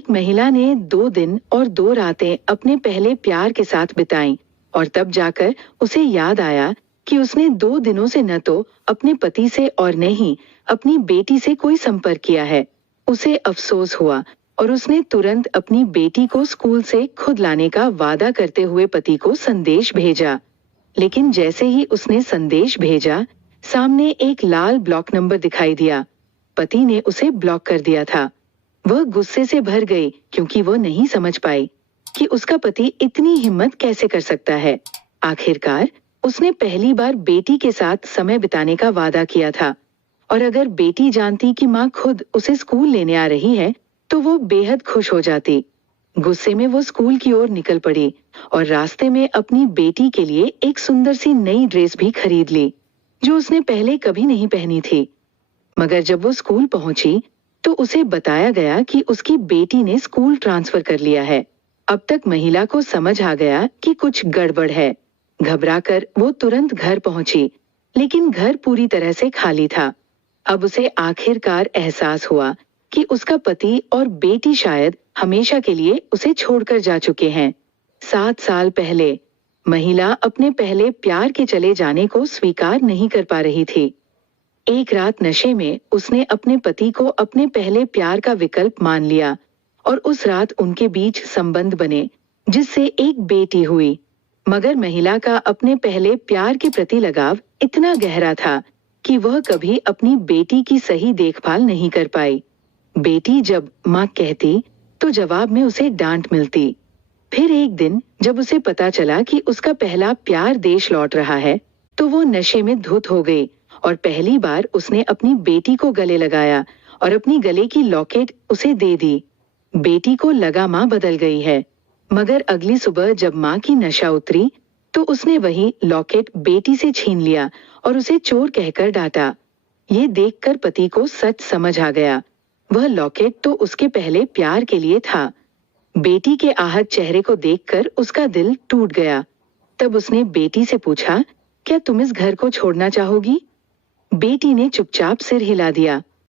एक महिला ने 2 दिन और 2 रातें अपने पहले प्यार के साथ बिताईं और तब जाकर उसे याद आया कि उसने 2 दिनों से न तो अपने पति से और न ही अपनी बेटी से कोई संपर्क किया है। उसे अफसोस हुआ और उसने तुरंत अपनी बेटी को स्कूल से खुद लाने का वादा करते हुए पति को संदेश भेजा। लेकिन जैसे ही उसने संदेश भेजा, सामने एक लाल ब्लॉक नंबर दिखाई दिया। पति ने उसे ब्लॉक कर दिया था। वह गुस्से से भर गई क्योंकि वह नहीं समझ पाई कि उसका पति इतनी हिम्मत कैसे कर सकता है। आखिरकार उसने पहली बार बेटी के साथ समय बिताने का वादा किया था और अगर बेटी जानती कि माँ खुद उसे स्कूल लेने आ रही है तो वो बेहद खुश हो जाती। गुस्से में वो स्कूल की ओर निकल पड़ी और रास्ते में अपनी बेटी के लिए एक सुंदर सी नई ड्रेस भी खरीद ली जो उसने पहले कभी नहीं पहनी थी। मगर जब वो स्कूल पहुंची तो उसे बताया गया कि उसकी बेटी ने स्कूल ट्रांसफर कर लिया है। अब तक महिला को समझ आ गया कि कुछ गड़बड़ है। घबराकर वो तुरंत घर पहुंची, लेकिन घर पूरी तरह से खाली था। अब उसे आखिरकार एहसास हुआ कि उसका पति और बेटी शायद हमेशा के लिए उसे छोड़कर जा चुके हैं। 7 साल पहले महिला अपने पहले प्यार के चले जाने को स्वीकार नहीं कर पा रही थी। एक रात नशे में उसने अपने पति को अपने पहले प्यार का विकल्प मान लिया और उस रात उनके बीच संबंध बने जिससे एक बेटी हुई। मगर महिला का अपने पहले प्यार के प्रति लगाव इतना गहरा था कि वह कभी अपनी बेटी की सही देखभाल नहीं कर पाई। बेटी जब माँ कहती तो जवाब में उसे डांट मिलती। फिर एक दिन जब उसे पता चला कि उसका पहला प्यार देश लौट रहा है तो वो नशे में धुत हो गई और पहली बार उसने अपनी बेटी को गले लगाया और अपनी गले की लॉकेट उसे दे दी। बेटी को लगा माँ बदल गई है, मगर अगली सुबह जब माँ की नशा उतरी तो उसने वही लॉकेट बेटी से छीन लिया और उसे चोर कहकर डांटा। ये देखकर पति को सच समझ आ गया। वह लॉकेट तो उसके पहले प्यार के लिए था। बेटी के आहत चेहरे को देखकर उसका दिल टूट गया। तब उसने बेटी से पूछा, क्या तुम इस घर को छोड़ना चाहोगी? बेटी ने चुपचाप सिर हिला दिया।